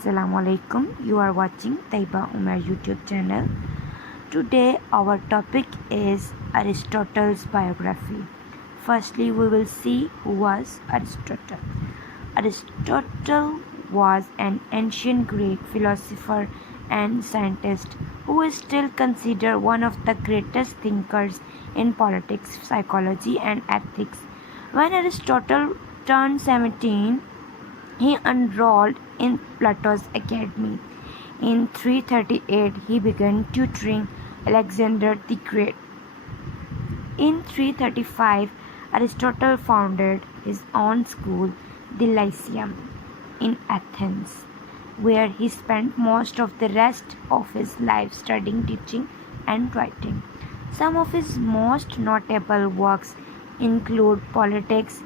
Assalamu alaikum. You are watching Taiba Umar YouTube channel. Today our topic is Aristotle's biography. Firstly, we will see who was Aristotle. Aristotle was an ancient Greek philosopher and scientist who is still considered one of the greatest thinkers in politics, psychology, and ethics. When Aristotle turned 17, he enrolled in Plato's academy. In 338, he began tutoring Alexander the Great. In 335, Aristotle founded his own school, the Lyceum, in Athens, where he spent most of the rest of his life studying, teaching, and writing. Some of his most notable works include Politics,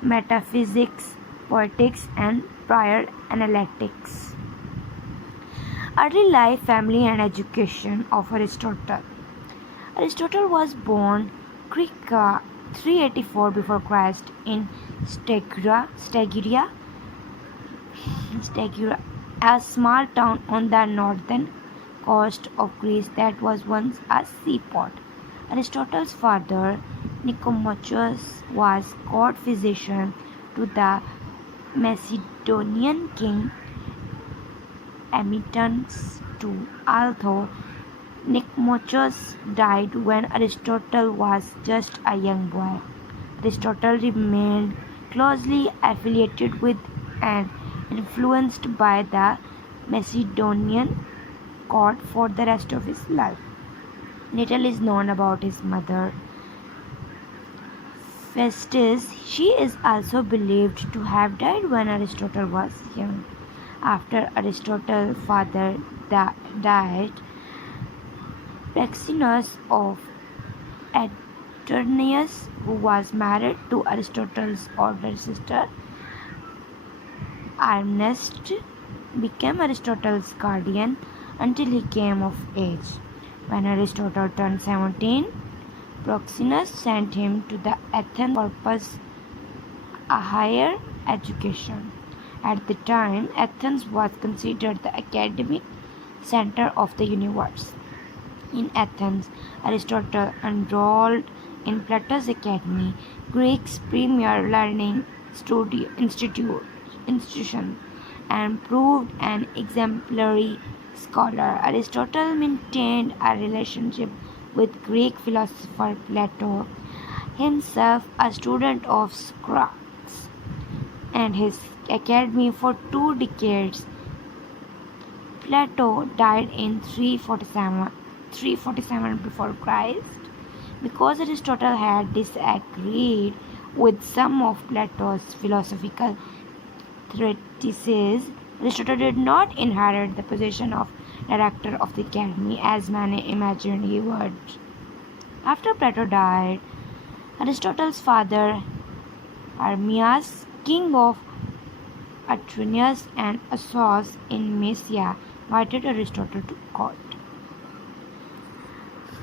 Metaphysics, Poetics, and Prior Analytics. Early life, family, and education of Aristotle. Aristotle was born circa 384 before Christ in Stagira, a small town on the northern coast of Greece that was once a seaport. Aristotle's father, Nicomacheus, was court physician to the Macedonian king Amyntas II. Although Nicomacheus died when Aristotle was just a young boy, Aristotle remained closely affiliated with and influenced by the Macedonian court for the rest of his life. Little is known about his mother, Festus. She is also believed to have died when Aristotle was young. After Aristotle's father died, Praxenus of Aeternius, who was married to Aristotle's older sister, Ernest, became Aristotle's guardian until he came of age. When Aristotle turned 17, Praxenus sent him to the Athens to pursue a higher education. At the time, Athens was considered the academic center of the universe. In Athens, Aristotle enrolled in Plato's academy, Greece's premier learning institution, and proved an exemplary scholar. Aristotle maintained a relationship with Greek philosopher Plato, himself a student of Socrates, and his academy for 2 decades. Plato died in 347 before Christ. Because Aristotle had disagreed with some of Plato's philosophical treatises, Aristotle did not inherit the position of director of the academy as many imagined he would. After Plato died, Aristotle's father, Arrhenius, king of Aetruria and Assos in Mysia, invited Aristotle to court.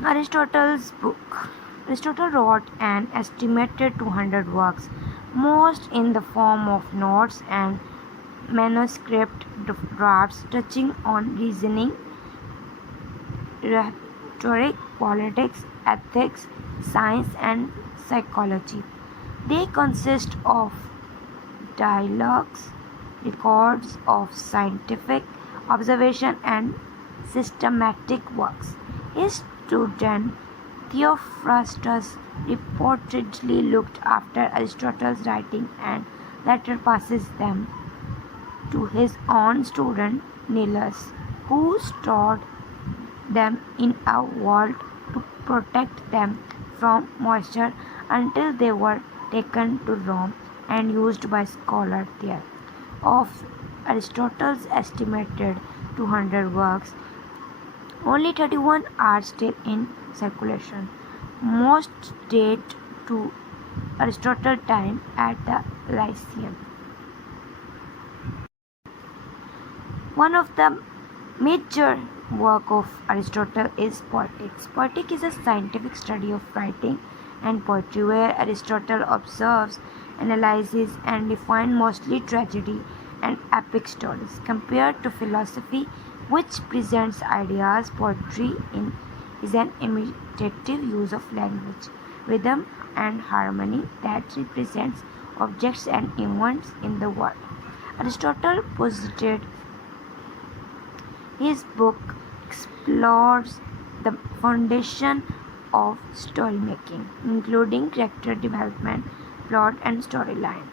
Aristotle's book. Aristotle wrote an estimated 200 works, most in the form of notes and manuscript drafts touching on reasoning, rhetoric, politics, ethics, science, and psychology. They consist of dialogues, records of scientific observation, and systematic works. His student Theophrastus reportedly looked after Aristotle's writing and later passes them to his own student Nilus, who stored them in a vault to protect them from moisture until they were taken to Rome and used by scholars there. Of Aristotle's estimated 200 works, only 31 are still in circulation. Most date to Aristotle's time at the Lyceum. One of the major work of Aristotle is Poetics. Poetics is a scientific study of writing and poetry where Aristotle observes, analyzes, and defines mostly tragedy and epic stories. Compared to philosophy, which presents ideas, is an imitative use of language, rhythm, and harmony that represents objects and events in the world. Aristotle posited his book explores the foundation of storymaking, including character development, plot, and storyline.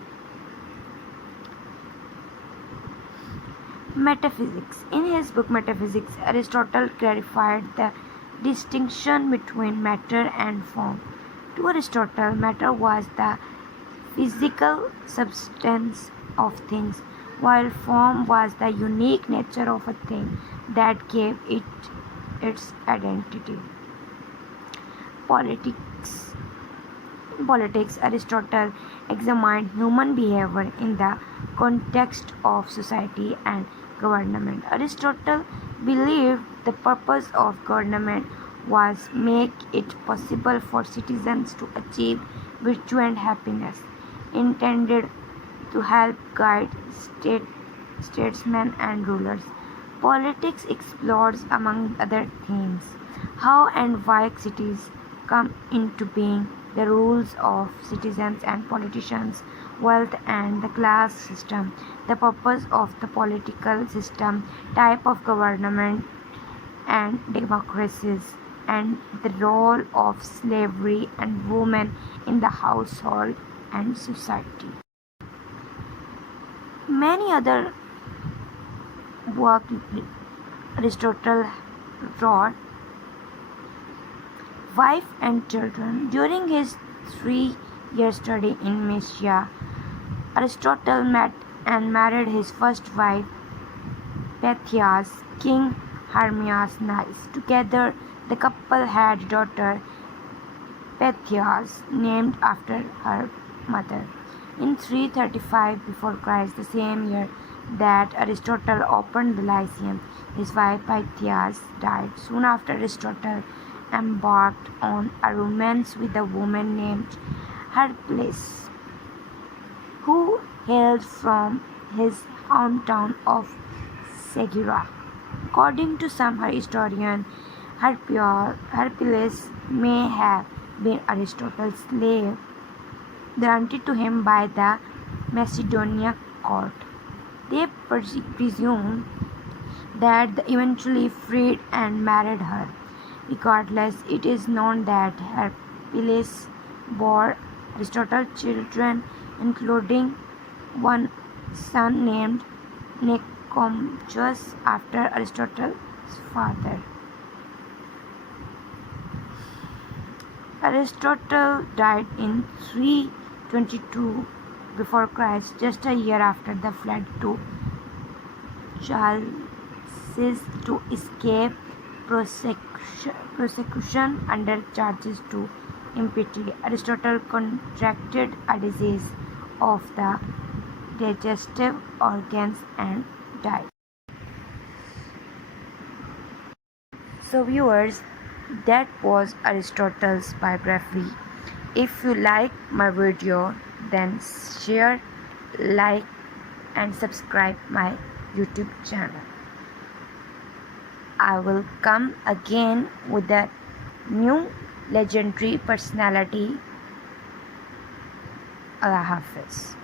Metaphysics. In his book Metaphysics, Aristotle clarified the distinction between matter and form. To Aristotle, matter was the physical substance of things, while form was the unique nature of a thing that gave it its identity. Politics. In politics, Aristotle examined human behavior in the context of society and government. Aristotle believed the purpose of government was make it possible for citizens to achieve virtue and happiness, intended to help guide statesmen and rulers. Politics explores, among other themes, how and why cities come into being, the rules of citizens and politicians, wealth and the class system, the purpose of the political system, type of government and democracies, and the role of slavery and women in the household and society. Many other work Aristotle wrote, wife and children. During his 3-year study in Mysia, Aristotle met and married his first wife, Pythias, King Hermias' niece. Together, the couple had a daughter, Pythias, named after her mother. In 335 before Christ, the same year that Aristotle opened the Lyceum, his wife Pythias died. Soon after, Aristotle embarked on a romance with a woman named Hercules, who hailed from his hometown of Segura. According to some historians, Hercules may have been Aristotle's slave, granted to him by the Macedonian court. They presume that they eventually freed and married her. Regardless, it is known that Hercules bore Aristotle children, including one son named Nicomacheus after Aristotle's father. Aristotle died in 322 before Christ, just a year after the flight to Chalcis to escape prosecution under charges to impiety. Aristotle contracted a disease of the digestive organs and died. So viewers, that was Aristotle's biography. If you like my video, then share, like, and subscribe my YouTube channel. I will come again with a new legendary personality. Allah Hafiz.